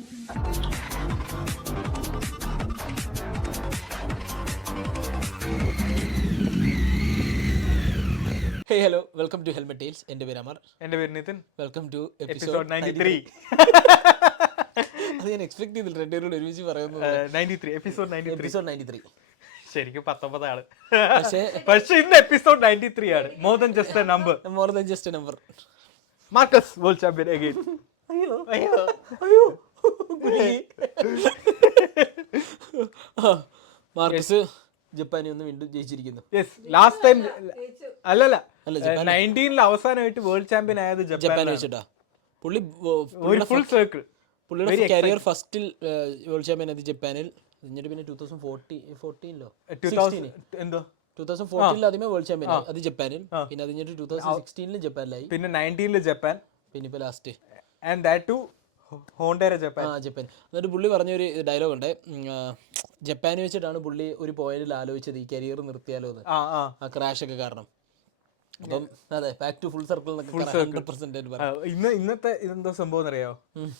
Hey hello, welcome to helmet tales. എൻ്റെ പേര് അമർ. എൻ്റെ പേര് നിതിൻ. Welcome two episode 93. അത് ഞാൻ എക്സ്പെക്ട് ചെയ്തില്ല രണ്ടുപേരോട് ഒരുമിച്ച് പറയുന്നത്. 93 എപ്പിസോഡ് 93 ശരിക്കും 19 ആണ്, പക്ഷേ പക്ഷെ ഇന്ന് എപ്പിസോഡ് 93 ആണ്. More than just a number. Marcus world champion again. Marcus ജപ്പാനിൽ ഒന്ന് വീണ്ടും ജയിച്ചിരിക്കുന്നു. യെസ്, ലാസ്റ്റ് ടൈം അല്ലല്ല 19 അവസാനമായിട്ട് വേൾഡ് ചാമ്പ്യൻ ആയത് ജപ്പാൻ വെച്ചിട്ടാ. പുള്ളി ഒരു ഫുൾ സർക്കിൾ പുള്ളിയുടെ കരിയർ ഫസ്റ്റിൽ വേൾഡ് ചാമ്പ്യൻ ആയത് ജപ്പാനിൽ. എന്നിട്ട് പിന്നെ 2014 ആദ്യമേ വേൾഡ് ചാമ്പ്യൻ ആയി, അത് ജപ്പാനിൽ. പിന്നെ അത് കഴിഞ്ഞിട്ട് 2016 ജപ്പാനിലായി, പിന്നെ 19 ജപ്പാൻ, പിന്നെ ഇപ്പൊ ലാസ്റ്റ് ആൻഡ് ദാറ്റ് ടു ഹോണ്ടേര ജപ്പാൻ. ജപ്പാൻ. എന്നിട്ട് പുള്ളി പറഞ്ഞൊരു ഡയലോഗ് ഉണ്ട്, ജപ്പാനിൽ വെച്ചിട്ടാണ് പുള്ളി ഒരു പോയിന്റിൽ ആലോചിച്ചത് ഈ കരിയർ നിർത്തിയാലോ എന്ന്, ആ ക്രാഷ് ഒക്കെ കാരണം. അപ്പം അതെ, ബാക്ക് ടു ഫുൾ സർക്കിൾ ഇന്നത്തെ ഇതെന്താ സംഭവം അറിയാമോ?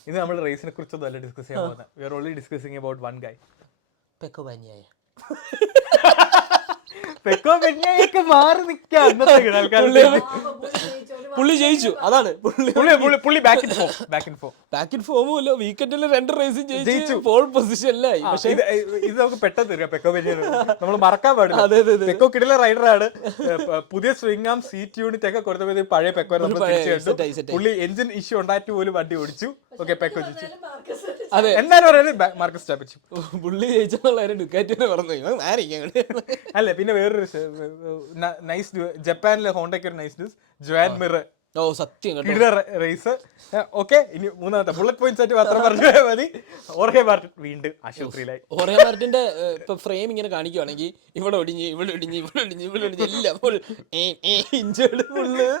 ഇത് നമ്മൾ റേസിനെ കുറിച്ചൊന്നും അല്ല ഡിസ്കസ് ചെയ്യാൻ പോകുന്നത്. We are only discussing about one guy, Pecco Bagnaia. Pecco ബാനിയായൊക്കെ മാറി നിൽക്കാം. പുള്ളി ജയിച്ചു, അതാണ് പുള്ളി ബാക്ക് ഇൻ ഫോമും അല്ലോ. വീക്കെൻഡിൽ 2 റേസും ജയിച്ചു, പോൾ പൊസിഷനിലായി. പക്ഷേ ഇത് നമുക്ക് പെട്ടെന്ന് തീർക്കാം. പെക്കോ ബാനിയ നമ്മൾ മറക്കാൻ പാടില്ല. പെക്കോ കിടില റൈഡറാണ്. പുതിയ സ്വിംഗ് ആം സീറ്റ് യൂണിറ്റ് ഒക്കെ കൊടുത്തപ്പോൾ പഴയ പെക്കോ പുള്ളി എഞ്ചിൻ ഇഷ്യൂ ഉണ്ടായിട്ട് പോലും വണ്ടി ഓടിച്ചു. ഓക്കെ, പെക്കോ ജയിച്ചു. അതെ, എന്തായാലും പറയുന്നത് മാർക്കസ് ചാമ്പ്യൻഷിപ്പ് പുള്ളി ജയിച്ചെന്നുള്ള ഡുക്കാറ്റിനെ പറഞ്ഞു. അല്ല, പിന്നെ വേറൊരു നൈസ് ജപ്പാനിലെ ഹോണ്ടയ്ക്ക് ഒരു നൈസ് ന്യൂസ്. ജോൻ മിർ സത്യം റേസ്. ഓക്കെ, ഇനി മൂന്നാമത്തെ ബുള്ളറ്റ് പോയിന്റ്സ് ആയിട്ട് മാത്രം പറഞ്ഞാൽ മതി. ഓർഹെ മാർട്ടിൻ വീണ്ടും ആശുപത്രിയിലായി. ഓർഹെ മാർട്ടിന്റെ ഇപ്പൊ ഫ്രെയിം ഇങ്ങനെ കാണിക്കുവാണെങ്കിൽ ഇവിടെ ഒടിഞ്ഞ് എല്ലാം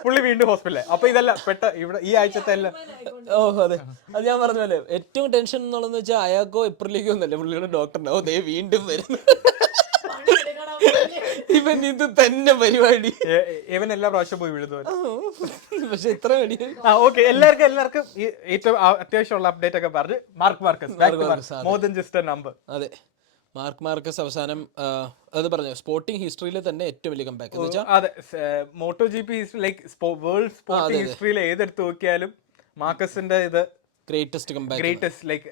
പുള്ളി വീണ്ടും ഹോസ്പിറ്റലായി. അപ്പൊ ഇതല്ല ഇവിടെ ഈ ആഴ്ചത്തെ എല്ലാം. അതെ, അത് ഞാൻ പറഞ്ഞ പോലെ ഏറ്റവും ടെൻഷൻ എന്നുള്ളതെന്ന് വെച്ചാൽ അയാൾക്കോ ഏപ്രിലേക്കോ ഒന്നല്ല, പുള്ളിയുടെ ഡോക്ടറിനോ ദേ വീണ്ടും വരുന്നു. ഇവൻ ഇത് തന്നെ പരിപാടി. ഇവൻ എല്ലാ പ്രാവശ്യം പോയി വിടുന്നു. പക്ഷെ ഇത്ര മടി. ഓക്കെ, എല്ലാവർക്കും ഏറ്റവും അത്യാവശ്യമുള്ള അപ്ഡേറ്റ് ഒക്കെ പറഞ്ഞ് Marcus more than just a number. അതെ, മാർക്കസ് അവസാനം അത് പറഞ്ഞു സ്പോർട്ടിംഗ് ഹിസ്റ്ററിയിൽ തന്നെ ഏറ്റവും വലിയ കംബാക്ക്. അതെ, Moto GP history, like world sporting ഹിസ്റ്ററിയിൽ ഏതെടുത്ത് നോക്കിയാലും മാർക്കസിന്റെ ഇത് ഗ്രേറ്റസ്റ്റ് ലൈക്ക്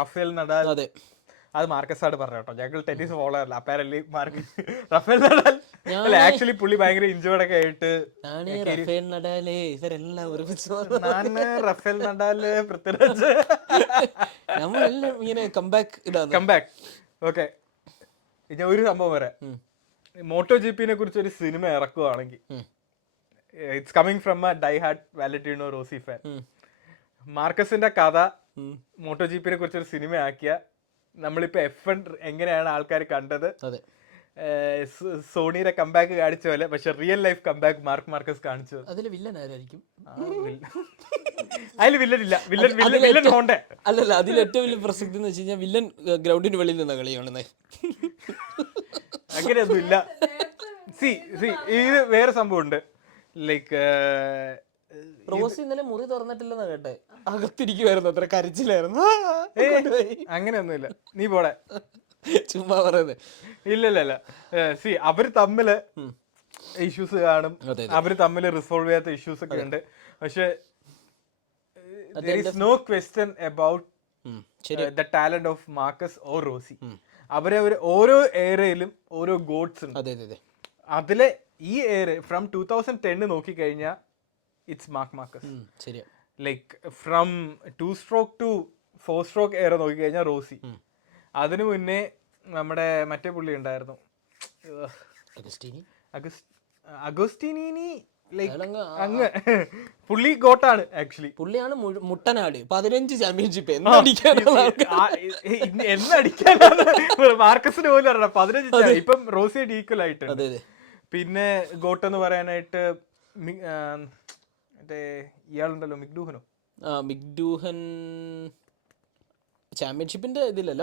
റഫേൽ നഡാൽ. അതെ, അത് മാർക്കസാണ് പറഞ്ഞു കേട്ടോ. ഞങ്ങൾ ടെന്നീസ് ഫോളോ അല്ല. അപ്പാരന്റ്ലി റഫേൽ നഡാൽ ആക്ച്വലി പുള്ളി ഭയങ്കര ഇഞ്ചോർഡ് ഒക്കെ ആയിട്ട് റഫേൽ നഡാല് ഇവരെല്ലാം റഫേൽ നഡാല് പൃഥ്വിരാജ് നമ്മളെല്ലാം ഇങ്ങനെ കംബാക്ക്. ഓക്കെ, ഇനി ഒരു സംഭവം വരെ മോട്ടോ GPനെ കുറിച്ച് ഒരു സിനിമ ഇറക്കുവാണെങ്കിൽ it's coming from a die hard Valentino Rossi fan. മാർക്കസിന്റെ കഥ മോട്ടോ GPനെ കുറിച്ചൊരു സിനിമ ആക്കിയ നമ്മളിപ്പോ F1 എങ്ങനെയാണ് ആൾക്കാർ കണ്ടത്, സോണിയുടെ കംബാക്ക് കാണിച്ച പോലെ, പക്ഷെ റിയൽ ലൈഫ് കംബാക്ക് മാർക്കസ് കാണിച്ചു. അതിൽ വില്ലൻ ആരായിരിക്കും? അതിൽ വില്ലനില്ല. Villain Honda. അല്ലല്ല, അതിൽ ഏറ്റവും വലിയ പ്രസക്തി എന്ന് വെച്ച് കഴിഞ്ഞാൽ വില്ലൻ ഗ്രൗണ്ടിന് വെളിയിൽ നിന്ന കളി കാണുന്നത്. അങ്ങനെയൊന്നും ഇല്ല. ഇത് വേറെ സംഭവം ഉണ്ട്. ലൈക്ക് റോസി ഇന്നലെ മുറി തുറന്നിട്ടില്ലെന്നാ കേട്ടെ, അകത്തിരിക്കുവായിരുന്നു, അത്ര കരച്ചിലായിരുന്നു. അങ്ങനെയൊന്നുമില്ല, നീ പോടെ, ചുമ്മാ പറയുന്നത്. ഇല്ലല്ല, അവര് തമ്മില് ഇഷ്യൂസ് കാണും, അവര് തമ്മില് റിസോൾവ് ചെയ്യാത്ത ഇഷ്യൂസ് ഒക്കെ ഉണ്ട്. പക്ഷെ no question about the talent of Marcus or Rossi. അവരെ ഓരോ ഏരിയയിലും ഓരോ ഗോഡ്സ് ഉണ്ട്. അതിലെ ഈ ഏരിയ ഫ്രം 2010 നോക്കിക്കഴിഞ്ഞാൽ it's Marcus. Like from 2 stroke to 4 stroke ഏറെ നോക്കിക്കഴിഞ്ഞാൽ റോസി. അതിനു മുന്നേ നമ്മുടെ മറ്റേ പുള്ളി ഉണ്ടായിരുന്നു, അഗോസ്റ്റീനി. ലൈക്ക് അങ്ങ് പുള്ളി ഗോട്ടാണ് ആക്ച്വലി. പുള്ളിയാണ് മുട്ടനാട്. 15 ചാമ്പ്യൻഷിപ്പ് എന്നടിക്കാനാണ് മാർക്കസിന് പോലും അറിയാം. 15 ഇപ്പം റോസിയായിട്ട് ഈക്വൽ ആയിട്ടുണ്ട്. പിന്നെ ഗോട്ട് എന്ന് പറയാനായിട്ട് മറ്റേ ഇയാളുണ്ടല്ലോ, മിക്ഡൂഹൻ ചാമ്പ്യൻഷിപ്പിന്റെ ഇതിലല്ല,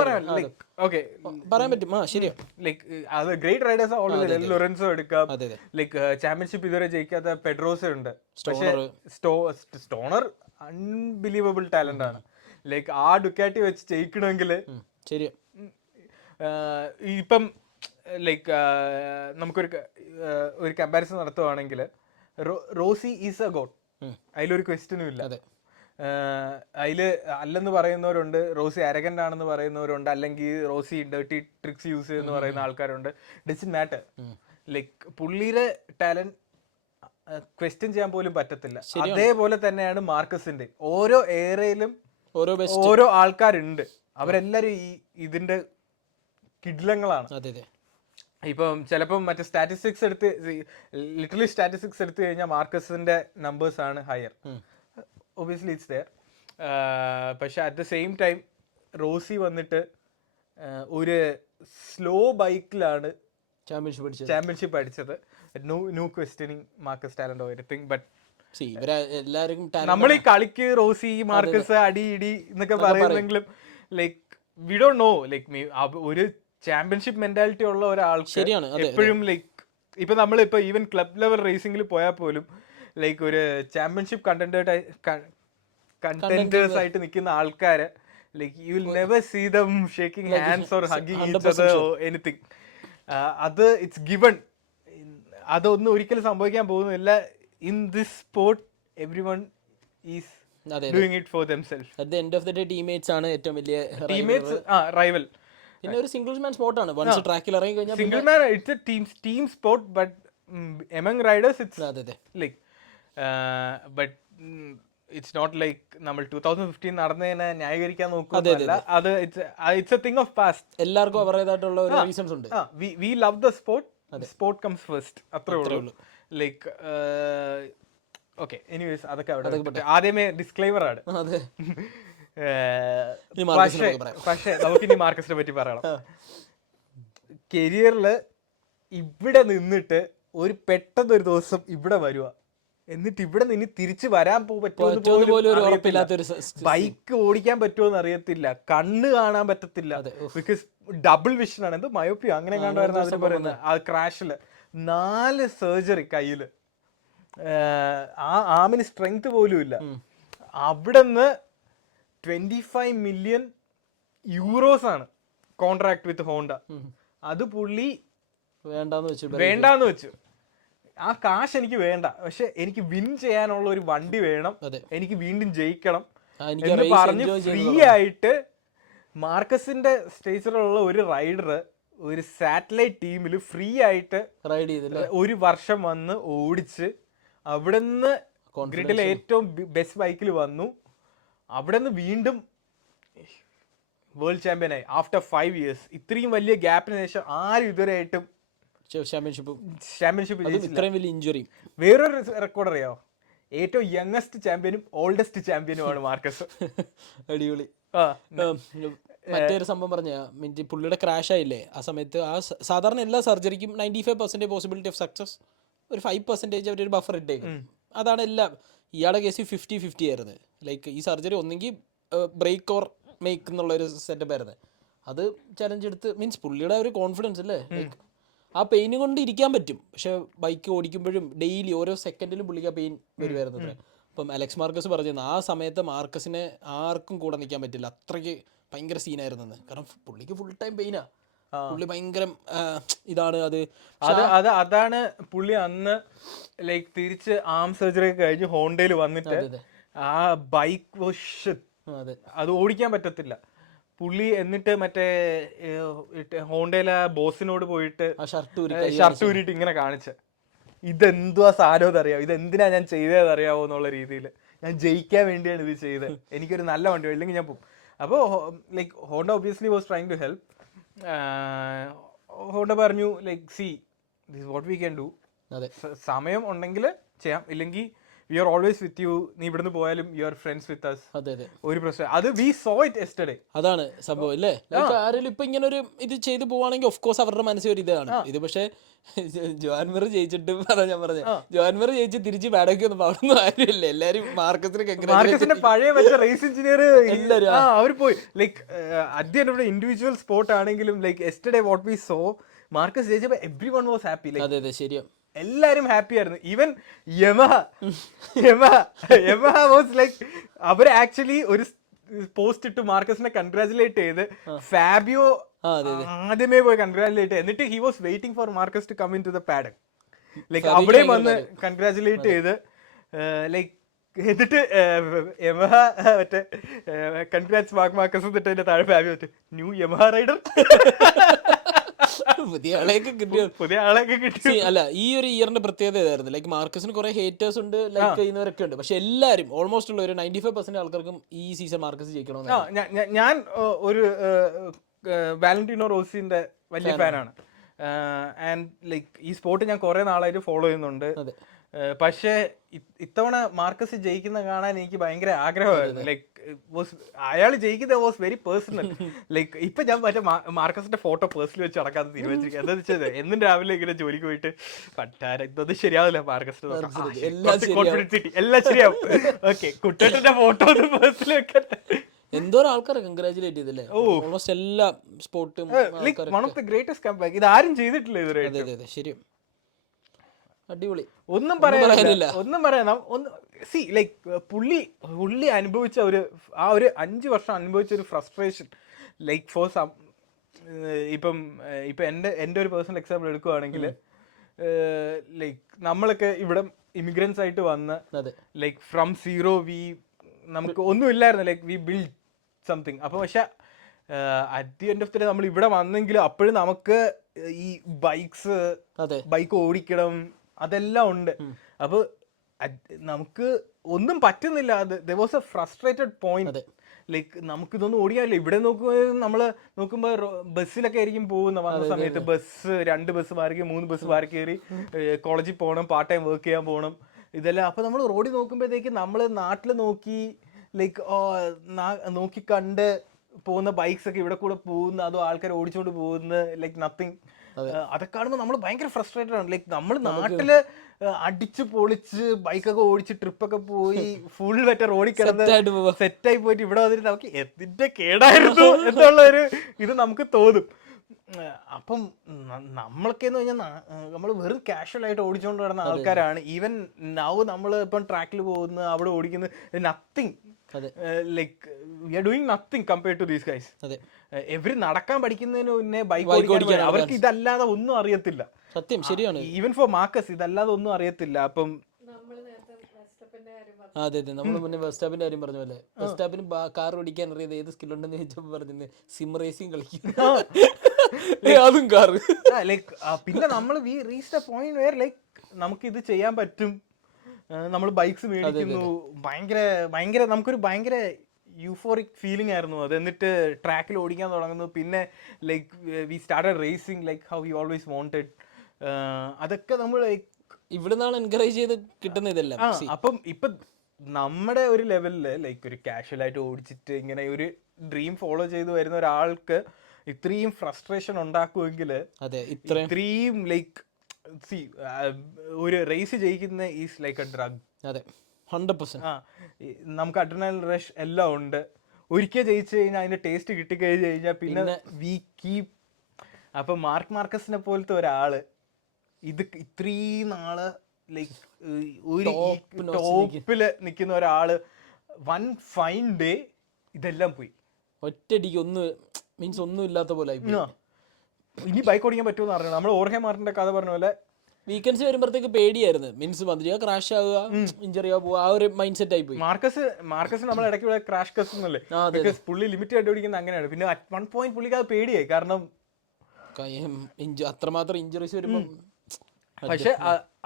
പറയാൻ പറ്റും. ശരിയാ, ലൈക്ക് അത് ഗ്രേറ്റ് റൈഡേഴ്സ് ഓൾറെഡി ലൊറൻസോ എടുക്കാം. ലൈക്ക് ചാമ്പ്യൻഷിപ്പ് ഇതുവരെ ജയിക്കാത്ത പെഡ്രോസ് ഉണ്ട്. പക്ഷേ സ്റ്റോണർ അൺബിലീവബിൾ ടാലന്റ് ആണ്. ലൈക്ക് ആ ഡുക്കാറ്റി വെച്ച് ജയിക്കണമെങ്കിൽ ശരിയാ. ഇപ്പം ലൈക്ക് നമുക്കൊരു ഒരു കമ്പാരിസൺ നടത്തുവാണെങ്കിൽ റോസി ഈസ് എ ഗോഡ്, അതിലൊരു ക്വസ്റ്റ്യനും ഇല്ല. അതില് അല്ലെന്ന് പറയുന്നവരുണ്ട്, റോസി അരഗന്റ് ആണെന്ന് പറയുന്നവരുണ്ട്, അല്ലെങ്കിൽ റോസി ഡേർട്ടി ട്രിക്സ് യൂസ് ചെയ്യുന്ന പറയുന്ന ആൾക്കാരുണ്ട്. Doesn't matter. ലൈക്ക് പുള്ളിയുടെ ടാലന്റ് ക്വസ്റ്റ്യൻ ചെയ്യാൻ പോലും പറ്റത്തില്ല. അതേപോലെ തന്നെയാണ് മാർക്കസിന്റെ. ഓരോ ഏറയിലും ഓരോ ആൾക്കാരുണ്ട്, അവരെല്ലാരും ഇതിന്റെ കിഡ്ലങ്ങളാണ്. ഇപ്പം ചിലപ്പം മറ്റേ സ്റ്റാറ്റിസ്റ്റിക്സ് എടുത്ത് ലിറ്ററലി സ്റ്റാറ്റിസ്റ്റിക്സ് എടുത്തു കഴിഞ്ഞാൽ മാർക്കസിന്റെ നമ്പേഴ്സ് ആണ് ഹയർ. Obviously it's there. പക്ഷെ at the same time Rossi വന്നിട്ട് ഒരു സ്ലോ ബൈക്കിലാണ് ചാമ്പ്യൻഷിപ്പ് അടിച്ചത്. No questioning Marquez talent or anything. But നമ്മൾ ഈ കളിക്ക് റോസി മാർക്കസ് അടി ഇടി എന്നൊക്കെ പറയുന്നെങ്കിലും like we don't know. Like ഒരു ചാമ്പ്യൻഷിപ്പ് മെന്റാലിറ്റി ഉള്ള ഒരാൾക്ക് എപ്പോഴും ലൈക്ക് ഇപ്പൊ നമ്മളിപ്പോ ഈവൻ ക്ലബ് ലെവൽ റേസിംഗിൽ പോയാൽ പോലും ലൈക്ക് ഒരു ചാമ്പ്യൻഷിപ്പ് കണ്ടന്റേഴ്സ് ആയിട്ട് നിൽക്കുന്ന ആൾക്കാര് like you will never see them shaking hands or hugging each other or anything. അത് ഇറ്റ്സ് ഗിവൺ. അതൊന്നും ഒരിക്കലും സംഭവിക്കാൻ പോകുന്നില്ല. In this sport everyone is doing it for themself. At the end of the day teammates ആണ് ഏറ്റവും വലിയ teammates. Rival. പിന്നെ ഒരു സിംഗിൾ മാൻ സ്പോർട്ടാണ്. വൺസ് ട്രാക്കിൽ ഇറങ്ങി കഴിഞ്ഞാൽ single man it's a team sport. But among riders it's like but it's not like നമ്മൾ 2015 നടന്നതിനെ ന്യായീകരിക്കാൻ നോക്കുന്നതല്ല. അത് it's a thing of past. എല്ലാവർക്കും അവരുടേതായിട്ടുള്ള ഒരു റീസൺസ് ഉണ്ട്. We love the sport. Sport comes first. അത്രേ ഉള്ളൂ. ലൈക്ക് ഓക്കെ, എനിവേസ് അതൊക്കെ അവിടെ ആദ്യമേ ഡിസ്ക്ലൈമർ ആണ്. പക്ഷേ നമുക്കിനി മാർക്കസിനെ പറ്റി പറയണം. കരിയറില് ഇവിടെ നിന്നിട്ട് ഒരു പെട്ടെന്നൊരു ദിവസം ഇവിടെ വരുക, എന്നിട്ട് ഇവിടെ നിന്ന് തിരിച്ചു വരാൻ ബൈക്ക് ഓടിക്കാൻ പറ്റുമോന്ന് അറിയത്തില്ല, കണ്ണ് കാണാൻ പറ്റത്തില്ല. ബിക്കോസ് ഡബിൾ വിഷൻ ആണ്. എന്തോ മയോപ്പിയോ അങ്ങനെ കണ്ടുവരുന്ന അതിന് പറയുന്നത്. ആ ക്രാഷില് 4 സർജറി കയ്യില്. ആ ആമിന് സ്ട്രെങ്ത് പോലും ഇല്ല. അവിടെ നിന്ന് 25 മില്യൺ യൂറോസ് ആണ് കോൺട്രാക്ട് വിത്ത് ഹോണ്ട. അത് പുള്ളി വേണ്ടാന്ന് വെച്ചു. ആ കാശ് എനിക്ക് വേണ്ട, പക്ഷെ എനിക്ക് വിൻ ചെയ്യാനുള്ള ഒരു വണ്ടി വേണം, എനിക്ക് വീണ്ടും ജയിക്കണം എന്ന് പറഞ്ഞ് ഫ്രീ ആയിട്ട് മാർക്കസിന്റെ സ്റ്റേജിലുള്ള ഒരു റൈഡർ ഒരു സാറ്റലൈറ്റ് ടീമിൽ ഫ്രീ ആയിട്ട് ഒരു വർഷം വന്ന് ഓടിച്ച് അവിടെ നിന്ന് ഗ്രിഡിലെ ഏറ്റവും ബെസ്റ്റ് ബൈക്കിൽ വന്നു. അവിടെ നിന്ന് വീണ്ടും വേൾഡ് ചാമ്പ്യനായി ആഫ്റ്റർ 5 years. ഇത്രയും വലിയ ഗ്യാപ്പിന് ശേഷം ആരും ഇതുവരെയായിട്ടും ചാമ്പ്യൻഷിപ്പ് ഇഞ്ചുറി. വേറൊരു റെക്കോർഡ് അറിയാമോ? ഏറ്റവും യങ്ങസ്റ്റ് ചാമ്പ്യനും ഓൾഡസ്റ്റ് ചാമ്പ്യനുമാണ് മാർക്കസ്. അടിപൊളി. മറ്റൊരു സംഭവം പറഞ്ഞ പുള്ളിയുടെ ക്രാഷ് ആയില്ലേ, ആ സമയത്ത് ആ സാധാരണ എല്ലാ സർജറിക്കും 95% പോസിബിലിറ്റി ഓഫ് സക്സസ്, ഒരു 5% അവരൊരു ബഫർ ഇട്ടേക്കും. അതാണ് എല്ലാം. ഇയാളുടെ കേസ് 50-50 ആയിരുന്നു. ലൈക്ക് ഈ സർജറി ഒന്നെങ്കിൽ ബ്രേക്ക് ഓർ മേക്ക് എന്നുള്ളൊരു സെറ്റപ്പ് ആയിരുന്നു. അത് ചലഞ്ച് എടുത്ത് മീൻസ് പുള്ളിയുടെ ഒരു കോൺഫിഡൻസ് അല്ലേ, ലൈക്ക് ആ പെയിനും കൊണ്ട് ഇരിക്കാൻ പറ്റും. പക്ഷെ ബൈക്ക് ഓടിക്കുമ്പോഴും ഡെയിലി ഓരോ സെക്കൻഡിലും പുള്ളിക്ക് ആ പെയിൻ വരുമായിരുന്നു. അപ്പം അലക്സ് മാർക്കസ് പറഞ്ഞിരുന്നു ആ സമയത്ത് മാർക്കസിനെ ആർക്കും കൂടെ നിൽക്കാൻ പറ്റില്ല, അത്രയ്ക്ക് ഭയങ്കര സീനായിരുന്നു. കാരണം പുള്ളിക്ക് ഫുൾ ടൈം പെയിനാ. പുള്ളി ഭയങ്കര ഇതാണ്. അതാണ് പുള്ളി അന്ന് ലൈക്ക് തിരിച്ച് ആം സർജറി കഴിഞ്ഞ് ഹോണ്ടയിൽ വന്നിട്ട് ആ ബൈക്ക് അത് ഓടിക്കാൻ പറ്റത്തില്ല പുള്ളി. എന്നിട്ട് മറ്റേ ഹോണ്ടയിലെ ബോസിനോട് പോയിട്ട് ഷർട്ട് ഊരിയിട്ട് ഇങ്ങനെ കാണിച്ച് ഇതെന്തുവാ സാധനം അറിയാമോ, ഇതെന്തിനാ ഞാൻ ചെയ്തതെന്നറിയാവോ എന്നുള്ള രീതിയിൽ, ഞാൻ ജയിക്കാൻ വേണ്ടിയാണ് ഇത് ചെയ്തത്, എനിക്കൊരു നല്ല വണ്ടി ഇല്ലെങ്കിൽ ഞാൻ പോകും. അപ്പോൾ like Honda obviously was trying to help. Honda പറഞ്ഞു like see this what we can do, സമയം ഉണ്ടെങ്കിൽ ചെയ്യാം, ഇല്ലെങ്കിൽ we are always with you, നീ ഇവിടുന്ന് പോയാലും you are friends with us. ഒരു പ്രശ്നം അത് വി സോ ഇറ്റ് യെസ്റ്റർഡേ. അതാണ് സംഭവം അല്ലേ. ആരെങ്കിലും ഇപ്പൊ ഇങ്ങനെ ഒരു ഇത് ചെയ്തു പോവാണെങ്കിൽ ഓഫ് കോഴ്സ് അവരുടെ മനസ്സിൽ ഒരു ഇതാണ് ഇത്. പക്ഷേ ജോൻമർ ജയിച്ചിട്ടും അതാ ഞാൻ പറഞ്ഞത്, ജോൻമർ ജയിച്ച് തിരിച്ച് ബാഡൊക്കെ ഒന്നും പാടുന്ന കാര്യമില്ല. എല്ലാരും മാർക്കസിന്റെ പഴയ റേസ് എഞ്ചിനീയർ അവർ പോയി. ലൈക്ക് അറ്റ് ഇൻഡിവിജ്വൽ സ്പോർട്ട് ആണെങ്കിലും like yesterday what we saw, Marquez ജയിച്ചപ്പോൾ എവ്രിവൺ വാസ് ഹാപ്പി. അതെ അതെ ശരിയാ, എല്ലാരും ഹാപ്പി ആയിരുന്നു. ഈവൻ യമഹ വാസ് ലൈക്ക് അവര് ആക്ച്വലി ഒരു പോസ്റ്റ് ഇട്ട് മാർക്കസിനെ കൺഗ്രാചുലേറ്റ് ചെയ്ത് ഫാബിയോ ആദ്യമേ പോയി കൺഗ്രാചുലേറ്റ് എന്നിട്ട് he was waiting for Marquez to come in to the paddock. Like അവിടെ വന്ന് കൺഗ്രാചുലേറ്റ് ചെയ്ത് ലൈക്ക് എന്നിട്ട് യമഹ മറ്റേ കൺഗ്രാറ്റ്സ് മാർക്കസ് എന്നിട്ട് അതിന്റെ താഴെ ഫാബിയോ മറ്റേ ന്യൂ യമഹ റൈഡർ പുതിയ ആളെയൊക്കെ കിട്ടി. അല്ല, ഈ ഒരു ഇയറിന്റെ പ്രത്യേകത ഇതായിരുന്നു. ലൈക്ക് മാർക്കസിന് കുറെ ഹേറ്റേഴ്സ് ഉണ്ട്, ലൈക്ക് ചെയ്യുന്നവരൊക്കെ ഉണ്ട്. പക്ഷെ എല്ലാവരും ഓൾമോസ്റ്റ് ഉള്ള ഒരു 95% ആൾക്കാർക്കും ഈ സീസൺ മാർക്കസ് ജയിക്കണമെന്ന്. ഞാൻ ഒരു വാലന്റീനോ റോസിന്റെ വലിയ ഫാനാണ്. ആൻഡ് ലൈക്ക് ഈ സ്പോർട്ട് ഞാൻ കുറെ നാളായിട്ട് ഫോളോ ചെയ്യുന്നുണ്ട്. പക്ഷേ ഇത്തവണ മാർക്കസ് ജയിക്കുന്ന കാണാൻ എനിക്ക് ഭയങ്കര ആഗ്രഹമായിരുന്നു. ലൈക്ക് അയാൾ ജയിക്കുന്നത് വാസ് വെരി പേഴ്സണൽ. ലൈക്ക് ഇപ്പൊ ഞാൻ മറ്റേ മാർക്കസിന്റെ ഫോട്ടോ പേഴ്സണലി വെച്ച് നടക്കാതെ തീരുമാനിച്ചിരിക്കുക. എന്താ വെച്ചത്, എന്നും രാവിലെ ഇങ്ങനെ ജോലിക്ക് പോയിട്ട് പട്ടാര ഇതൊന്നും ശരിയാവില്ല, മാർക്കസിന്റെ കോൺഫിഡൻസിറ്റി എല്ലാം ശരിയാവും. ഓക്കെ, കുട്ടേട്ടന്റെ ഫോട്ടോ പേഴ്സണലി വെക്കട്ടെ. എന്തോരം ആൾക്കാരെ കൺഗ്രാചുലേറ്റ് ചെയ്തല്ലേ, ഓൾമോസ്റ്റ് എല്ലാ സ്പോർട്ടും. One of the greatest comeback. ഇത് ആരും ചെയ്തിട്ടില്ല ഇതുവരെ. അതെ, ശരി, അടിപൊളി. ഒന്നും പറയാനില്ല. സി ലൈക്ക് പുള്ളി അനുഭവിച്ച ആ ഒരു 5 വർഷം അനുഭവിച്ച ഒരു ഫ്രസ്ട്രേഷൻ, ലൈക്ക് ഫോർ സം ഇപ്പം എൻ്റെ ഒരു പേഴ്സണൽ എക്സാമ്പിൾ എടുക്കുകയാണെങ്കിൽ, ലൈക്ക് നമ്മളൊക്കെ ഇവിടെ ഇമിഗ്രൻസ് ആയിട്ട് വന്ന് ലൈക്ക് ഫ്രം സീറോ നമുക്ക് ഒന്നും ഇല്ലായിരുന്നു, ലൈക്ക് വി ബിൽഡ് സംതിങ്. അപ്പോൾ പക്ഷെ at the end of the day നമ്മൾ ഇവിടെ വന്നെങ്കിലും അപ്പോഴും നമുക്ക് ഈ ബൈക്ക് ഓടിക്കണം അതെല്ലാം ഉണ്ട്. അപ്പോൾ നമുക്ക് ഒന്നും പറ്റുന്നില്ല. There was a frustrated point. Like നമുക്കിതൊന്നും ഓടിയാലോ. ഇവിടെ നമ്മള് നോക്കുമ്പോൾ ബസ്സിലൊക്കെ ആയിരിക്കും വന്ന സമയത്ത് ബസ് 2 ബസ് മാറി 3 ബസ് മാറി കയറി കോളേജിൽ പോകണം, പാർട്ട് ടൈം വർക്ക് ചെയ്യാൻ പോകണം, ഇതെല്ലാം. അപ്പൊ നമ്മൾ റോഡിൽ നോക്കുമ്പോഴത്തേക്ക് നമ്മള് നാട്ടിൽ നോക്കി ലൈക്ക് നോക്കി കണ്ട് പോകുന്ന ബൈക്സ് ഒക്കെ ഇവിടെ കൂടെ പോകുന്ന, അതോ ആൾക്കാർ ഓടിച്ചോണ്ട് പോകുന്ന, ലൈക്ക് നത്തിങ്. അതൊക്കെ കാണുമ്പോൾ നമ്മൾ ഭയങ്കര ഫ്രസ്ട്രേറ്റഡ് ആണ്. ലൈക്ക് നമ്മൾ നാട്ടില് അടിച്ച് പൊളിച്ച് ബൈക്കൊക്കെ ഓടിച്ച് ട്രിപ്പൊക്കെ പോയി ഫുൾ മറ്റേ റോഡിൽ കിടന്ന് സെറ്റായി പോയിട്ട് ഇവിടെ വന്നിട്ട് നമുക്ക് എന്തിന്റെ കേടായിരുന്നു എന്നുള്ള ഒരു ഇത് നമുക്ക് തോന്നും. അപ്പം നമ്മളൊക്കെന്ന് പറഞ്ഞാൽ നമ്മൾ വെറും കാഷ്വൽ ആയിട്ട് ഓടിച്ചുകൊണ്ട് നടന്ന ആൾക്കാരാണ്. ഈവൻ നൗ നമ്മൾ ഇപ്പം ട്രാക്കിൽ പോകുന്ന അവിടെ ഓടിക്കുന്ന nothing, like we are doing nothing compared to these guys. എവര് നടക്കാൻ പഠിക്കുന്നതിന് മുന്നേ ബൈക്ക് ഓടിക്കാൻ അവർക്ക് ഇതല്ലാതെ ഒന്നും അറിയത്തില്ല. സത്യം, ശരിയാണ്. ഈവൻ ഫോർ മാർക്കസ് ഇതല്ലാതെ ഒന്നും അറിയത്തില്ല. അപ്പം അതെ, നമ്മൾ മുന്നേ വെർസ്റ്റാപ്പിന്റെ കാര്യം പറഞ്ഞ പോലെ വെർസ്റ്റാപ്പിന് കാർ ഓടിക്കാൻ അറിയാതെ ഏത് സ്കിൽ ഉണ്ടെന്ന് ചോദിച്ചപ്പോൾ പറഞ്ഞത് സിം റേസിംഗ് കളിക്കും, അതും കാർ. ലൈക്ക് പിന്നെ നമ്മൾ we reached a point where like നമുക്ക് ഇത് ചെയ്യാൻ പറ്റും. നമ്മൾ ബൈക്സ് മേടിക്കുന്നു, ഭയങ്കര നമുക്കൊരു ഭയങ്കര യൂഫോറിക് ഫീലിംഗ് ആയിരുന്നു അത്. എന്നിട്ട് ട്രാക്കിൽ ഓടിക്കാൻ തുടങ്ങുന്നു. പിന്നെ like we started racing like how you always wanted. അതൊക്കെ നമ്മൾ ഇവിടെ നിന്നാണ് എൻകറേജ് ചെയ്ത് കിട്ടുന്ന ഇതെല്ലാം. അപ്പം ഇപ്പൊ നമ്മുടെ ഒരു ലെവലില് ലൈക്ക് ഒരു കാഷ്വൽ ആയിട്ട് ഓടിച്ചിട്ട് ഇങ്ങനെ ഒരു ഡ്രീം ഫോളോ ചെയ്ത് വരുന്ന ഒരാൾക്ക് ഇത്രയും ഫ്രസ്ട്രേഷൻ ഉണ്ടാക്കുമെങ്കിൽ ഇത്രയും ലൈക്ക് സി ഒരു റേസ് ജയിക്കുന്ന ഈസ് ലൈക്ക് എ ഡ്രഗ്. അതെ, 100%. നമുക്ക് അഡ്രിനൽ റഷ് എല്ലാം ഉണ്ട്. ഒരിക്കൽ ജയിച്ചു കഴിഞ്ഞാൽ അതിന്റെ ടേസ്റ്റ് കിട്ടിക്കഴിഞ്ഞ് കഴിഞ്ഞാൽ പിന്നെ വി കീപ്. അപ്പൊ മാർക്കസിനെ പോലത്തെ ഒരാള് ഇത്രയും നാള് ലൈക്ക് ഒരു ടോപ്പില് നിൽക്കുന്ന ഒരാള് വൺ ഫൈൻ ഡേ ഇതെല്ലാം പോയി, ഒറ്റയടിക്ക് ഒന്നും ഇല്ലാത്ത പോലെ. ഇനി ബൈക്ക് ഓടിക്കാൻ പറ്റുമെന്ന് അറിയണം. നമ്മൾ ഓർഹെ മാർട്ടിന്റെ കഥ പറഞ്ഞ പോലെ വീക്കെൻഡ്സ് വരുമ്പോഴത്തേക്ക് പേടിയായിരുന്നു. മീൻസ് വന്നിട്ട് ക്രാഷ് ആവുക, ഇഞ്ചറി ആവുക, ആ ഒരു മൈൻഡ് സെറ്റ് ആയി പോയി. മാർക്കസ് നമ്മൾ ഇടയ്ക്ക് ക്രാഷ് കസ് എന്നല്ലേ, പുള്ളി ലിമിറ്റ് കണ്ടുപിടിക്കുന്നത് അങ്ങനെയാണ്. പിന്നെ അറ്റ് വൺ പോയിന്റ് പുള്ളിക്ക് അത് പേടിയായി, കാരണം അത്രമാത്രം ഇഞ്ചറീസ് വരുമ്പോൾ. പക്ഷെ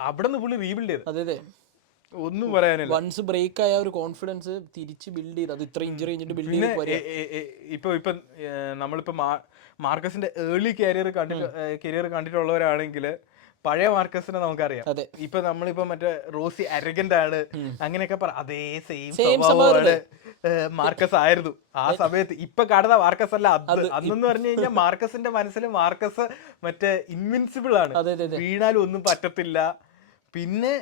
അവിടെ നിന്ന് പുള്ളി റീബിൽഡ് ചെയ്തു. അതെ, ഒന്നും പറയാനില്ല. വൺസ് ബ്രേക്ക് ആയ ഒരു കോൺഫിഡൻസ് തിരിച്ച് ബിൽഡ് ചെയ്ത്, അത് ഇത്ര ഇഞ്ചറി കഴിഞ്ഞിട്ട് ബിൽഡ് ചെയ്ത്. ഇപ്പൊ നമ്മളിപ്പോ മാർക്കസിന്റെ ഏർലി കരിയർ കണ്ടിട്ടുള്ളവരാണെങ്കിൽ പഴയ മാർക്കസിനെ നമുക്കറിയാം. ഇപ്പൊ നമ്മളിപ്പോ മറ്റേ റോസി അരഗന്റ് ആണ് അങ്ങനെയൊക്കെ അതേ സെയിം സ്വഭാവമാണ് മാർക്കസ് ആയിരുന്നു ആ സമയത്ത്. ഇപ്പൊ കാണുന്ന മാർക്കസ് അല്ല അന്നെന്ന് പറഞ്ഞു കഴിഞ്ഞാൽ മാർക്കസിന്റെ മനസ്സിൽ മാർക്കസ് മറ്റേ ഇൻവിൻസിബിൾ ആണ്, വീണാലും ഒന്നും പറ്റത്തില്ല. പിന്നെ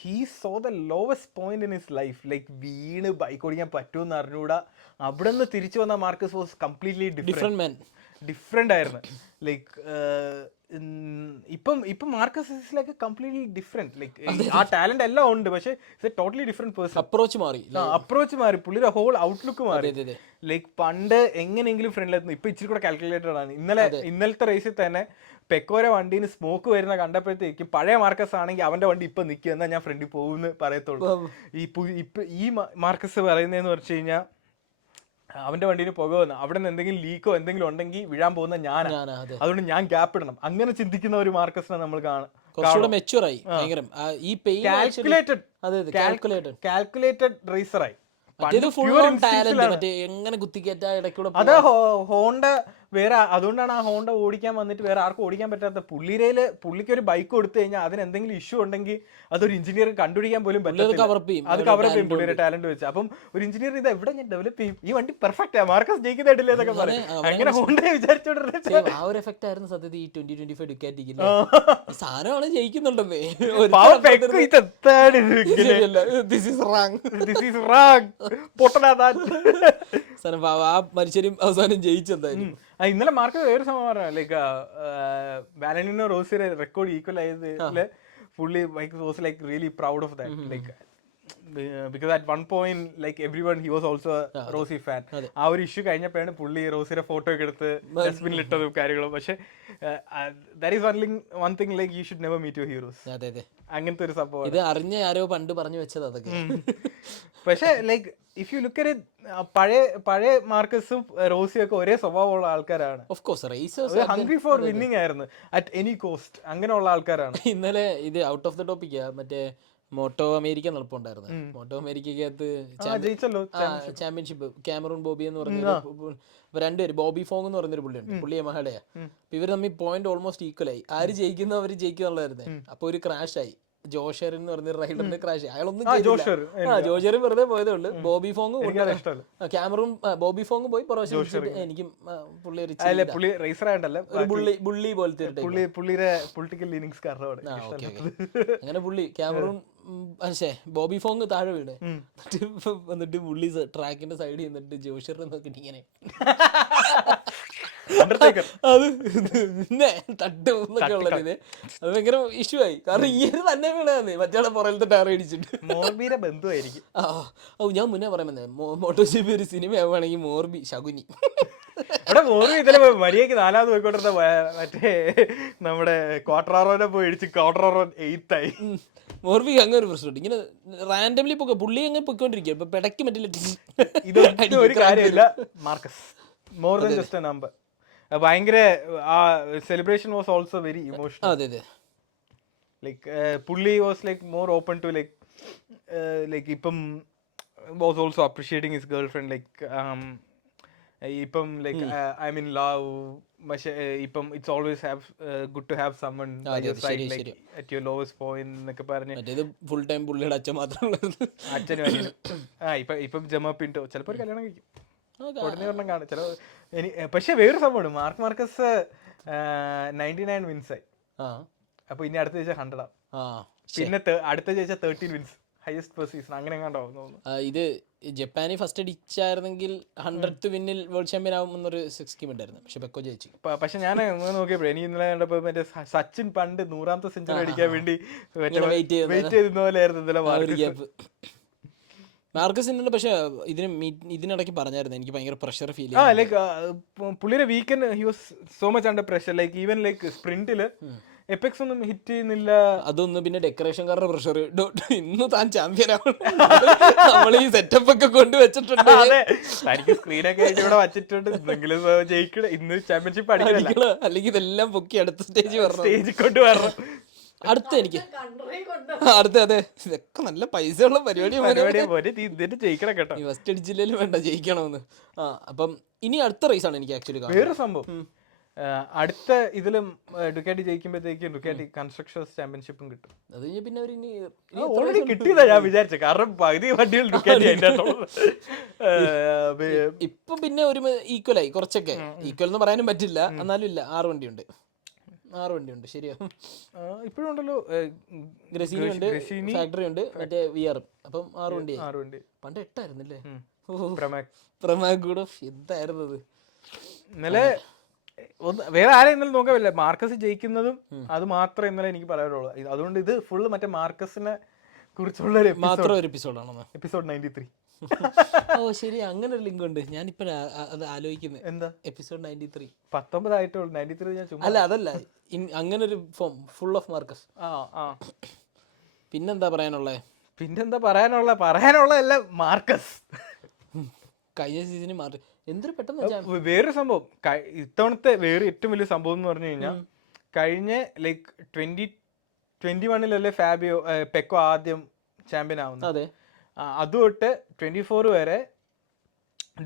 he saw the lowest point in his life, like വീണ് ബൈക്ക് ഓടിക്കാൻ പറ്റുമെന്ന് അറിഞ്ഞൂടാ. അവിടെ നിന്ന് തിരിച്ചു വന്ന മാർക്കസ് വാസ് കംപ്ലീറ്റ്ലി ഡിഫറെന്റ് ആയിരുന്നു. ലൈക്ക് ഇപ്പം Marcus is like completely different. Like ആ ടാലന്റ് എല്ലാം ഉണ്ട്, പക്ഷെ it's a totally different person. Approach മാറി, അപ്രോച്ച് മാറി, പുള്ളിയുടെ ഹോൾ ഔട്ട്ലുക്ക് മാറി. ലൈക്ക് പണ്ട് എങ്ങനെയെങ്കിലും ഫ്രണ്ടിലെത്തുന്നു, ഇപ്പൊ ഇച്ചിരി കൂടെ കാൽക്കുലേറ്റഡ് ആണ്. ഇന്നലത്തെ റേസിൽ തന്നെ പെക്കോരെ വണ്ടിന് സ്മോക്ക് വരുന്ന കണ്ടപ്പോഴത്തേക്ക് പഴയ മാർക്കസ് ആണെങ്കിൽ അവന്റെ വണ്ടി ഇപ്പൊ നിൽക്കുക, എന്നാൽ ഞാൻ ഫ്രണ്ടിൽ പോകുമെന്ന് പറയത്തുള്ളൂ. ഈ മാർക്കസ് പറയുന്നതെന്ന് വെച്ച് കഴിഞ്ഞാൽ അവന്റെ വണ്ടിന് പുക വന്നു, അവിടെ നിന്ന് എന്തെങ്കിലും ലീക്കോ എന്തെങ്കിലും ഉണ്ടെങ്കിൽ വീഴാൻ പോകുന്ന ഞാനാണ്, അതുകൊണ്ട് ഞാൻ ഗ്യാപ്പ് ഇടണം. അങ്ങനെ ചിന്തിക്കുന്ന ഒരു മാർക്കസിനെ നമ്മൾ കാണാം. കാൽക്കുലേറ്റഡ് റേസറായി. അത് ഹോണ്ട വേറെ, അതുകൊണ്ടാണ് ആ ഹോണ്ട ഓടിക്കാൻ വന്നിട്ട് വേറെ ആർക്കും ഓടിക്കാൻ പറ്റാത്ത. പുള്ളിക്ക് ഒരു ബൈക്ക് കൊടുത്തു കഴിഞ്ഞാൽ അതിന് എന്തെങ്കിലും ഇഷ്യൂ ഉണ്ടെങ്കിൽ അതൊരു എഞ്ചിനീയർ കണ്ടുപിടിക്കാൻ പോലും പറ്റില്ല. അത് കവർ ചെയ്യും പുള്ളിയുടെ ടാലന്റ് വെച്ച്. അപ്പം ഒരു എഞ്ചിനീയർ ഇത് എവിടെ ഞാൻ ഡെവലപ്പ് ചെയ്യും, ഈ വണ്ടി പെർഫെക്റ്റ് ആ മാർക്കസ് ജയിക്കുന്നില്ല എന്നൊക്കെ പറയും. അങ്ങനെ ഹോണ്ട വിചാരിച്ചോണ്ടിരുന്നത് ആ ഒരു എഫക്റ്റ് ആയിരുന്നു സത്യത്തിൽ ഈ 2025 ഡുക്കാറ്റിക്കില്ല. സാധനമാണ് ജയിക്കുന്നുണ്ടെന്നേ. മനുഷ്യരും അവസാനം ജയിച്ചെന്തായാലും. ഇന്നലെ മാർക്ക് വേറെ സംഭവം പറയാം. ലൈക്ക് വാലന്റിനോ റോസിയുടെ റെക്കോർഡ് ഈക്വൽ ആയതില് പുള്ളി was like really proud of that. Like because at one point like everyone he was also a Rossi fan. ആ ഒരു ഇഷ്യൂ കഴിഞ്ഞപ്പോഴാണ് പുള്ളി റോസിയുടെ ഫോട്ടോ ഒക്കെ എടുത്ത് ഡസ്റ്റ്ബിനിൽ ഇട്ടതും കാര്യങ്ങളും. പക്ഷെ that is one thing like you should never meet your heroes. അങ്ങനത്തെ ഒരു സംഭവം. ഇത് അറിഞ്ഞ ആരോ പണ്ട് പറഞ്ഞു വെച്ചത് അതൊക്കെ. പക്ഷെ like if you look at പഴയ മാർക്കസും റോസിയും ഒക്കെ ഒരേ സ്വഭാവമുള്ള ആൾക്കാരാണ്. ഹംഗ്രി ഫോർ വിന്നിങ് ആയിരുന്നു അറ്റ് എനി കോസ്റ്റ്, അങ്ങനെയുള്ള ആൾക്കാരാണ്. ഇന്നലെ ഇത് ഔട്ട് ഓഫ് ദ ടോപ്പിക് മറ്റേ മോട്ടോ അമേരിക്ക നടപ്പുണ്ടായിരുന്നു. മോട്ടോ അമേരിക്കകത്ത് ചാമ്പ്യൻഷിപ്പ് കാമറൂൺ ബോബി എന്ന് പറഞ്ഞ രണ്ടുപേര്, ബോബി ഫോങ് എന്ന് പറഞ്ഞൊരു പുള്ളിയുണ്ട്, പുള്ളി യമഹയുടെയാ. അപ്പൊ ഇവർ തമ്മിൽ പോയിന്റ് ഓൾമോസ്റ്റ് ഈക്വൽ ആയി. ആര് ജയിക്കുന്നോ അവര് ജയിക്കുന്നുള്ളായിരുന്നു. അപ്പൊ ഒരു ക്രാഷ് ആയി. ജോഷറിൻ എന്ന് പറഞ്ഞ റൈഡറിന്റെ ക്രാഷ്. അയാളൊന്നും ജോഷറും വെറുതെ പോയതേ ഉള്ളൂ. ബോബി ഫോങ് ക്യാമറൂൺ ബോബി ഫോങ് പോയി പ്രാവശ്യം. എനിക്ക് പുള്ളി ബുള്ളി പോലത്തെ അങ്ങനെ പുള്ളി ക്യാമറൂൺ ബോബി ഫോങ് താഴെ വീണ് വന്നിട്ട് പുള്ളി ട്രാക്കിന്റെ സൈഡിൽ നിന്നിട്ട് ജോഷറിനെ നോക്കിട്ട് ഇങ്ങനെ അത് പിന്നെ തട്ടുന്നൊക്കെ ഉള്ളത്. അത് ഭയങ്കര ഇഷ്യൂ ആയി. കാരണം ഈ തന്നെ വീണാന്ന് മറ്റേ പുറകിലത്തെ ടയർ അടിച്ചിട്ട്. മോർബിയുടെ ബന്ധുവായിരിക്കും. ഞാൻ മുന്നേ പറയുന്നത് മോട്ടോ ജിപി ഒരു സിനിമ ആവുകയാണെങ്കിൽ മോർബി ശകുനി. അവിടെ മോർബി ഇതിലെ മര്യാദക്ക് 4ാമത് പോയിക്കൊണ്ടിരുന്ന മറ്റേ നമ്മുടെ ക്വാർട്ടറോനെ പോയി ഇടിച്ച് ക്വാർട്ടറോ 8th ആയി. മോർബിക്ക് അങ്ങനെ ഒരു പ്രശ്നമുണ്ട്. ഇങ്ങനെ റാൻഡംലി പുള്ളി അങ്ങനെ പൊയ്ക്കൊണ്ടിരിക്കുക. ഇപ്പൊ പെടക്ക് പറ്റില്ല. ഇതൊരു കാര്യമില്ല. Marquez more than just a number. ഭയങ്കര ആ celebration was also very emotional. അതെ അതെ. ലൈക്ക് പുള്ളി was like more open to like ഇപ്പം was also appreciating his girlfriend. Like ഇപ്പം ലൈക്ക് ഐ മീൻ ലവ്. പക്ഷെ ഇപ്പം it's always good to have someone by your side like at your lowest point എന്നൊക്കെ പറഞ്ഞ് full time പുള്ളിയുടെ അച്ഛൻ മാത്രമേ അച്ഛനും ഇപ്പം ജമ പിന്റോ ചിലപ്പോൾ ഒരു കല്യാണം കഴിക്കും. കാണും ചില. പക്ഷെ വേറൊരു സംഭവമാണ്, മാർക്കസ് 99 വിൻസ് ആയി. അപ്പൊ ഇനി അടുത്ത ജയിച്ച 100 ആവും. പിന്നെ അടുത്ത ജയിച്ച 13 വിൻസ്, ഹയസ്റ്റ് പെർ സീസൺ അങ്ങനെ കണ്ടാവും. ഇത് ജപ്പാനി ഫസ്റ്റ് അടിച്ചായിരുന്നെങ്കിൽ 100th വിന്നിൽ വേൾഡ് ചാമ്പ്യൻ ആവുമെന്നൊരു സ്കീം ഉണ്ടായിരുന്നു. പക്ഷെ പെക്കോ ജയിച്ചു. പക്ഷെ ഞാൻ നോക്കിയപ്പോഴേ എനിക്ക് ഇന്നലെ കണ്ടപ്പോ മറ്റേ സച്ചിൻ പണ്ട് 100ാമത്തെ സെഞ്ചുറി അടിക്കാൻ വേണ്ടി വെയിറ്റ് ചെയ്യുന്ന പോലെ ആയിരുന്നു ഇന്നലെ മാർക്കസിന്റെ. പക്ഷെ ഇതിനിടയ്ക്ക് പറഞ്ഞായിരുന്നു എനിക്ക് ഭയങ്കര പ്രഷർ ഫീൽ ചെയ്യും. ലൈക്ക് പുള്ളിയുടെ weekend he was so much under pressure. Like even like സ്പ്രിന്റില് എപെക്സ് ഒന്നും ഹിറ്റ് ചെയ്യുന്നില്ല. അതൊന്നും പിന്നെ ഡെക്കറേഷൻകാരുടെ പ്രഷർ. ഇന്ന് താൻ ചാമ്പ്യൻ ആവണം, നമ്മൾ ഈ സെറ്റപ്പ് ഒക്കെ കൊണ്ട് വെച്ചിട്ടുണ്ട്, തനിക്ക് സ്ക്രീനൊക്കെ ആയിട്ട് ഇവിടെ വച്ചിട്ടുണ്ട്, എന്തെങ്കിലും ജയിക്കണം, ഇന്ന് ചാമ്പ്യൻഷിപ്പ് അടിക്കണം, അല്ലെങ്കിൽ ഇതെല്ലാം പൊക്കി അടുത്ത സ്റ്റേജിൽ കൊണ്ടുവരണം. അടുത്ത എനിക്ക് അടുത്ത അതെ ഇതൊക്കെ നല്ല പൈസയുള്ള പരിപാടിയാണ്. ജയിക്കണം കേട്ടോ, ഫസ്റ്റ് അടിച്ചില്ലേലും വേണ്ട ജയിക്കണമെന്ന്. അപ്പം ഇനി അടുത്ത റേസാണ് എനിക്ക് ആക്ച്വലി വേറെ സംഭവം. അടുത്ത ഇതിലും ഡുക്കാറ്റി ജയിക്കുമ്പോഴത്തേക്കും ഡുക്കാറ്റി കൺസ്ട്രക്ടേഴ്സ് ചാമ്പ്യൻഷിപ്പും കിട്ടും. അത് കഴിഞ്ഞ് പിന്നെ ഓൾറെഡി കിട്ടിയതാ ഞാൻ വിചാരിച്ചത്. കാരണം പകുതി വണ്ടികൾ ഡുക്കാറ്റി ഇപ്പം പിന്നെ ഒരു ഈക്വലായി കുറച്ചൊക്കെ. ഈക്വൽ എന്ന് പറയാനും പറ്റില്ല, എന്നാലും ഇല്ല. 6 വണ്ടിയുണ്ട് ശരിയാ. ഇപ്പോഴും ഉണ്ടല്ലോ, ഗ്രസീനി ഉണ്ട്, ഫാക്ടറി ഉണ്ട്, മറ്റേ VR. അപ്പം 6 വണ്ടി. പണ്ട് 8 ആയിരുന്നല്ലേ. പ്രമാഗ് കൂടെ എന്തായിരുന്നത്. ഇന്നലെ വേറെ ആരെയും ഇന്നലെ നോക്കാൻ പറ്റില്ല. മാർക്കസ് ജയിക്കുന്നതും അത് മാത്രമേ ഇന്നലെ എനിക്ക് പറയാനുള്ളൂ. അതുകൊണ്ട് ഇത് ഫുള്ള് മറ്റേ മാർക്കസിനെ കുറിച്ചുള്ള മാത്രം ഒരു എപ്പിസോഡാണോ? എപ്പിസോഡ് 93. ഓ ശരി, അങ്ങനെ ഒരു ലിങ്ക് ഉണ്ട്. ഞാനിപ്പോഴാ അത് ആലോചിക്കുന്നത്. എന്താ എപ്പിസോഡ് 93 19 ആയിട്ടുള്ളൂ. 93 ഞാൻ ചുമ്മാ. അല്ല അതല്ല, അങ്ങനെ ഒരു ഫോം ഫുൾ ഓഫ് മാർക്കസ്. പിന്നെന്താ പറയാനുള്ളത്? പിന്നെന്താ പറയാനുള്ള എല്ലാം മാർക്കസ്. കഴിഞ്ഞ സീസണിൽ മാറി എന്തൊരു പെട്ടെന്ന്. വേറൊരു സംഭവം, ഇത്തവണത്തെ വേറെ ഏറ്റവും വലിയ സംഭവം എന്ന് പറഞ്ഞു കഴിഞ്ഞാൽ, കഴിഞ്ഞ ലൈക്ക് 2021 ഫാബിയോ പെക്കോ ആദ്യം ചാമ്പ്യൻ ആവുന്നത്. അതെ, അത് തൊട്ട് 24 വരെ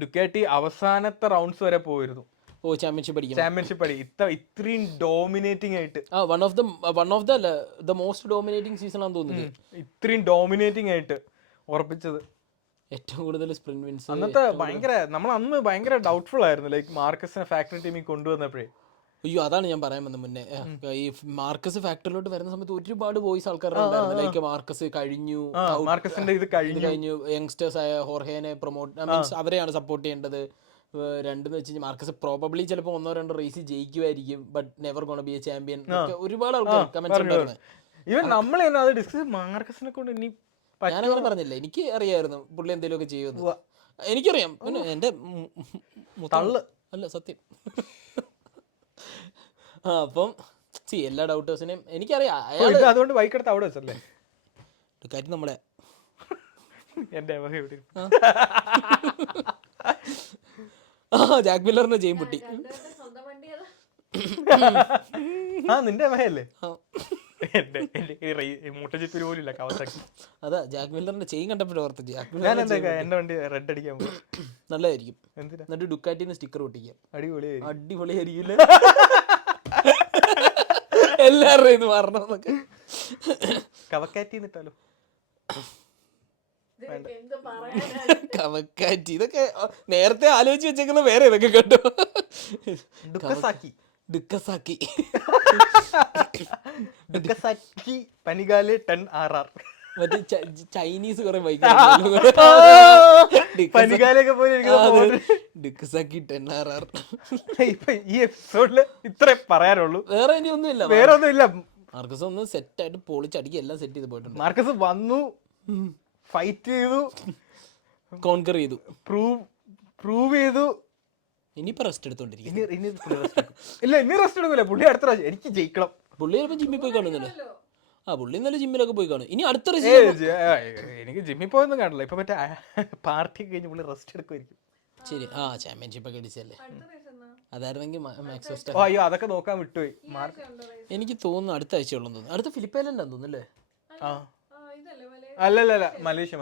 ഡുക്കാറ്റി അവസാനത്തെ റൗണ്ട്സ് വരെ പോയിരുന്നു. ഓ ചാമ്പ്യൻഷിപ്പ് അടി ഇത്രയും ഡോമിനേറ്റിംഗ് ആയിട്ട്. One of the most dominating season ആണെന്ന് തോന്നുന്നത്. ഇത്രയും ഡോമിനേറ്റിംഗ് ആയിട്ട് ഉറപ്പിച്ചത്. ഏറ്റവും കൂടുതൽ സ്പ്രിന്റ് വിൻസ്. അന്നത്തെ നമ്മൾ അന്ന് ഭയങ്കര ഡൗട്ട്ഫുൾ ആയിരുന്നു, ലൈക്ക് മാർക്കസിനെ ഫാക്ടറി ടീമിൽ കൊണ്ടുവന്നപ്പോഴേ. അയ്യോ, അതാണ് ഞാൻ പറയാൻ വന്നത് മുന്നേ. ഈ മാർക്കസ് ഫാക്ടറിയിലോട്ട് വരുന്ന സമയത്ത് ഒരുപാട് ബോയ്സ് ആൾക്കാരുണ്ടായിരുന്നു. ലൈക്ക് മാർക്കസ് കഴിഞ്ഞു, മാർക്കസിന്റെ ഇത് കഴിഞ്ഞു, യങ്സ്റ്റേഴ്സ് ആയ ഹോർഹേനെ പ്രൊമോട്ട്, മീൻസ് അവരെയാണ് സപ്പോർട്ട് ചെയ്യേണ്ടത്. രണ്ടെന്ന് വെച്ച് കഴിഞ്ഞാൽ മാർക്കസ് പ്രോബബ്ലി ചിലപ്പോൾ 1-2 റേസ് ജയിക്കുമായിരിക്കും, but never gonna be a champion. ഒരുപാട് ആൾക്കാർ കമന്റ്സ് ഉണ്ടായിരുന്നു. ഇവൻ നമ്മൾ അത് ഡിസ്കസ് മാർക്കസിനെ കൊണ്ട് ഇനി ഞാനങ്ങനെ പറഞ്ഞില്ല, എനിക്ക് അറിയായിരുന്നു പുള്ളി എന്തെങ്കിലുമൊക്കെ ചെയ്യുമെന്ന്. എനിക്കറിയാം, പിന്നെ എന്റെ തള്ളു അല്ല സത്യം. അപ്പം എല്ലാ ഡൗട്ടേഴ്സിനെയും എനിക്കറിയാം. അതുകൊണ്ട് ബൈക്ക് എടുത്ത് അവിടെ വെച്ചല്ലേ കാര്യം നമ്മളെ എന്റെ ജാക്ക് മില്ലറിന്റെ ചെയിൻ പൊട്ടി. നിന്റെ മഹയല്ലേ? മൂട്ടജിപ്പിൽ പോലും ഇല്ല കവസാക്കി. അതാ ജാക്ക് മില്ലറിന്റെ ചെയിൻ കണ്ടപ്പോഴും ഓർത്ത് എന്റെ വണ്ടി റെഡ് അടിക്കാൻ പോകും. നല്ലതായിരിക്കും. എന്നിട്ട് ഡുക്കാറ്റിന്ന് സ്റ്റിക്കർ ഒട്ടിക്കാം. അടിപൊളിയായിരിക്കില്ല? എല്ലാവരുടെയും മാറണമെന്നൊക്കെ. കവക്കാറ്റിന്നിട്ടാലോ? കവക്കാറ്റി ഇതൊക്കെ നേരത്തെ ആലോചിച്ച് വെച്ചേക്കുന്ന വേറെ ഇതൊക്കെ കേട്ടോ. ഡുക്കസാക്കി പനികാല് 10RR. മറ്റേ ചൈനീസ് കുറെ ബൈക്ക് പനികാലൊക്കെ ഡുക്കസാക്കി 10RR. ഇപ്പൊ ഈ എപ്പിസോഡില് ഇത്രേ പറയാനുള്ളൂ. വേറെ ഇനി ഒന്നുമില്ല. മാർക്കസ് ഒന്ന് സെറ്റ് ആയിട്ട് പൊളിച്ചടിക്കുക, എല്ലാം സെറ്റ് ചെയ്ത് പോയിട്ടുണ്ട്. മാർക്കസ് വന്നു, ഫൈറ്റ് ചെയ്തു, കോൺകർ ചെയ്തു, പ്രൂവ് ചെയ്തു. ഇനിയിപ്പോ റെസ്റ്റ് എടുത്തോണ്ടിരിക്കും. ഇല്ല, ഇനി റെസ്റ്റ് എടുക്കൂല. പുള്ളി അടുത്ത പ്രാവശ്യം എനിക്ക് ജയിക്കണം. പുള്ളി ചിലപ്പോൾ ജിമ്മിൽ പോയി കാണുന്നില്ല. പുള്ളി ഇന്നലെ ജിമ്മിലൊക്കെ പോയി കാണും. ഇനി അടുത്ത എനിക്ക് ജിമ്മിൽ പോയൊന്നും കാണില്ല. ഇപ്പൊ മറ്റേ പാർട്ടി കഴിഞ്ഞ് പുള്ളി റെസ്റ്റ് എടുക്കുമായിരിക്കും. ശരി, ചാമ്പ്യൻഷിപ്പ് ഒക്കെ അടിച്ചല്ലേ. അതായിരുന്നെങ്കിൽ അയ്യോ അതൊക്കെ നോക്കാൻ വിട്ടുപോയി. എനിക്ക് തോന്നുന്നു അടുത്ത ആഴ്ച ഉള്ളു തോന്നുന്നു. അടുത്ത ഫിലിപ്പൈൻലാൻഡാന്ന് തോന്നുന്നല്ലേ? അല്ലല്ല മലേഷ്യ.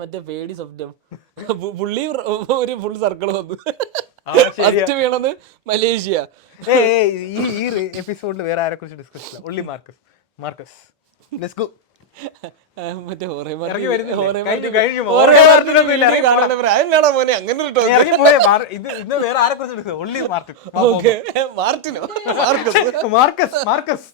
മറ്റേ പേടി സ്വപ്നം. പുള്ളി ഒരു ഫുൾ സർക്കിൾ വന്നു. ഫസ്റ്റ് വീണത് മലേഷ്യ. ഈ എപ്പിസോഡിൽ വേറെ ആരെ കുറിച്ച് ഡിസ്കസ് ഇല്ല, ഓൺലി മാർക്കസ്. Let's go. മറ്റേ വേറെ ആരെ കുറിച്ച് ഓൺലി മാർട്ടിനോ മാർക്കസ്